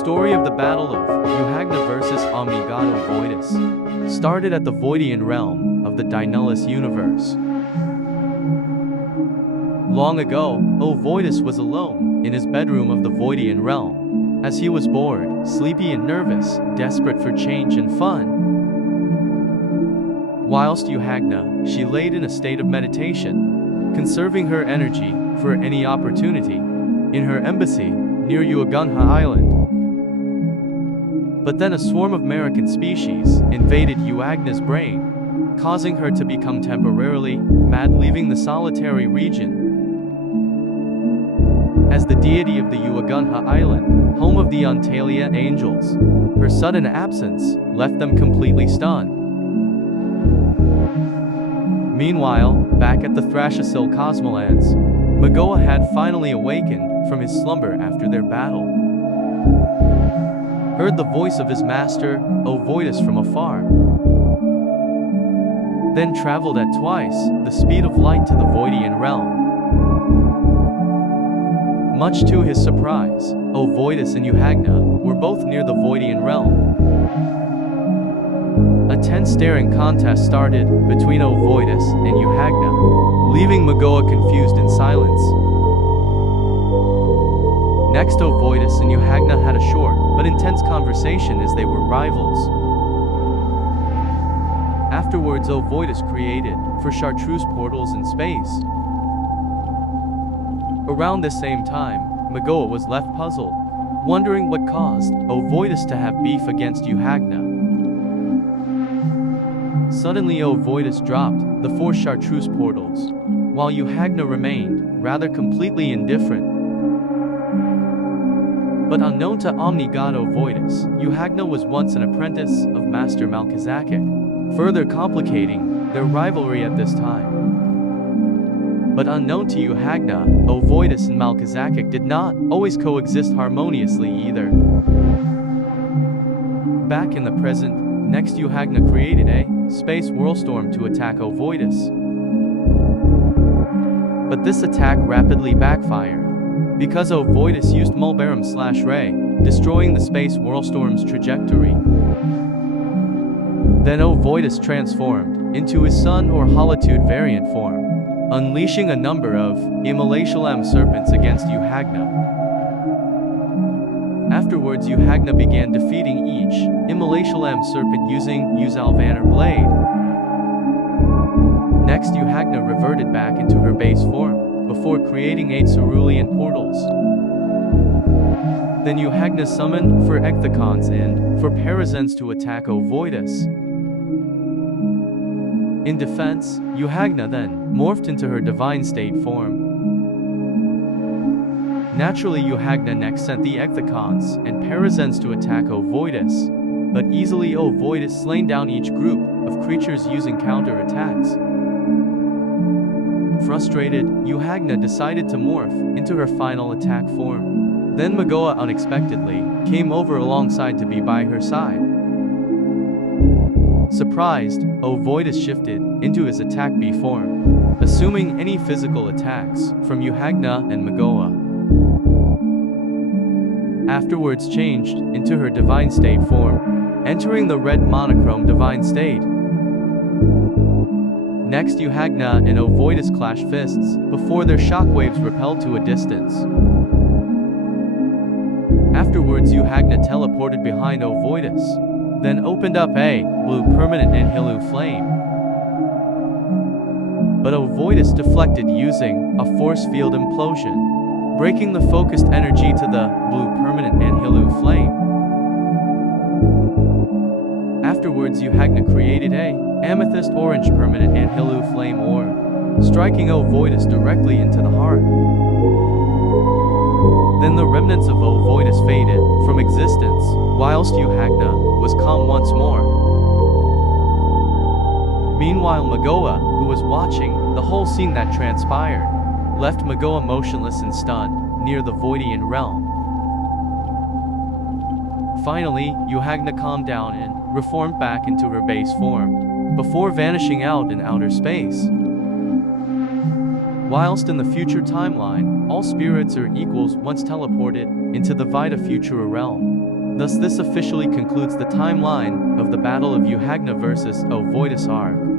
story of the battle of Uhagna versus Omni-God O-Voidus started at the Voidian realm of the Dinellus universe. Long ago, O-Voidus was alone in his bedroom of the Voidian realm, as he was bored, sleepy and nervous, desperate for change and fun. Whilst Uhagna, she laid in a state of meditation, conserving her energy for any opportunity, in her embassy near Uhagna Island. But then a swarm of American species invaded Uhagna's brain, causing her to become temporarily mad, leaving the solitary region. As the deity of the Uhagna Island, home of the Untalia angels, her sudden absence left them completely stunned. Meanwhile, back at the Thrashasil Cosmolands, Magoa had finally awakened from his slumber after their battle. Heard the voice of his master, O-Voidus, from afar. Then traveled at twice the speed of light to the Voidian realm. Much to his surprise, O-Voidus and Uhagna were both near the Voidian realm. A tense staring contest started between O-Voidus and Uhagna, leaving Magoa confused in silence. Next, O-Voidus and Uhagna had a short but intense conversation as they were rivals. Afterwards, O-Voidus created for chartreuse portals in space. Around the same time, Magoa was left puzzled, wondering what caused O-Voidus to have beef against Uhagna. Suddenly, O-Voidus dropped the 4 chartreuse portals, while Uhagna remained rather completely indifferent. But unknown to Omni-God O-Voidus, Uhagna was once an apprentice of Master Melchizedek, further complicating their rivalry at this time. But unknown to Uhagna, O-Voidus and Melchizedek did not always coexist harmoniously either. Back in the present, next Uhagna created a space whirlstorm to attack O-Voidus. But this attack rapidly backfired, because O-Voidus used Mulbarum/Ray, destroying the space whirlstorm's trajectory. Then O-Voidus transformed into his Sun or Holitude variant form, unleashing a number of Immolacial serpents against Uhagna. Afterwards, Uhagna began defeating each Immolacial serpent using Uzalvanar blade. Next, Uhagna reverted back into her base form, before creating 8 cerulean portals. Then Uhagna summoned 4 Ecthicons and 4 Parazens to attack O-Voidus. In defense, Uhagna then morphed into her divine state form. Naturally, Uhagna next sent the Ecthicons and Parazens to attack O-Voidus, but easily O-Voidus slain down each group of creatures using counterattacks. Frustrated, Uhagna decided to morph into her final attack form. Then Magoa unexpectedly came over alongside to be by her side. Surprised, O-Voidus shifted into his attack B form, assuming any physical attacks from Uhagna and Magoa. Afterwards changed into her divine state form, entering the red monochrome divine state. Next, Uhagna and O-Voidus clashed fists, before their shockwaves repelled to a distance. Afterwards, Uhagna teleported behind O-Voidus, then opened up a blue permanent Anhilu flame. But O-Voidus deflected using a force field implosion, breaking the focused energy to the blue permanent Anhilu flame. Afterwards, Uhagna created a amethyst orange permanent Anhilu flame ore, striking O-Voidus directly into the heart. Then the remnants of O-Voidus faded from existence, whilst Uhagna was calm once more. Meanwhile, Magoa, who was watching the whole scene that transpired, left Magoa motionless and stunned near the Voidian realm. Finally, Uhagna calmed down and reformed back into her base form, before vanishing out in outer space. Whilst in the future timeline, all spirits or equals once teleported into the Vita Futura realm. Thus this officially concludes the timeline of the Battle of Uhagna versus O-Voidus arc.